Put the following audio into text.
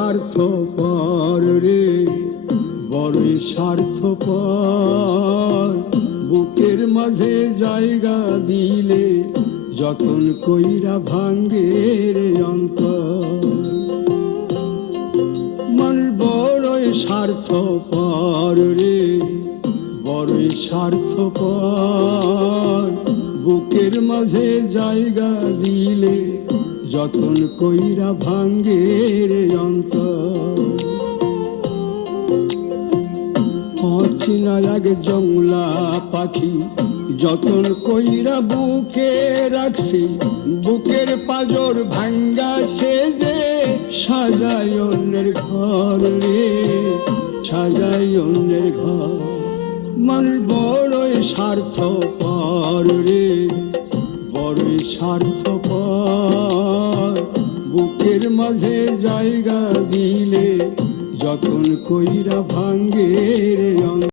স্বার্থপর রে, বড়ই স্বার্থপর। বুকের মাঝে জায়গা দিলে যতন কইরা ভাঙ্গে রে অন্তর। মানুষ বড়ই স্বার্থপর রে, বড়ই স্বার্থপর। বুকের মাঝে জায়গা দিলে যতন কইরা ভাঙ্গে রে অন্তর। অচেনা এক জংলা পাখি যতন কইরা বুকে রাখছি, বুকের পাজর ভাঙ্গা সে যে সাজায় অন্যের ঘর রে, সাজায় অন্যের ঘর। মানুষ বড়ই স্বার্থপর রে, বড়ই স্বার্থপর। বুকের মাঝে জায়গা দিলে যতন কইরা ভাঙ্গে রে।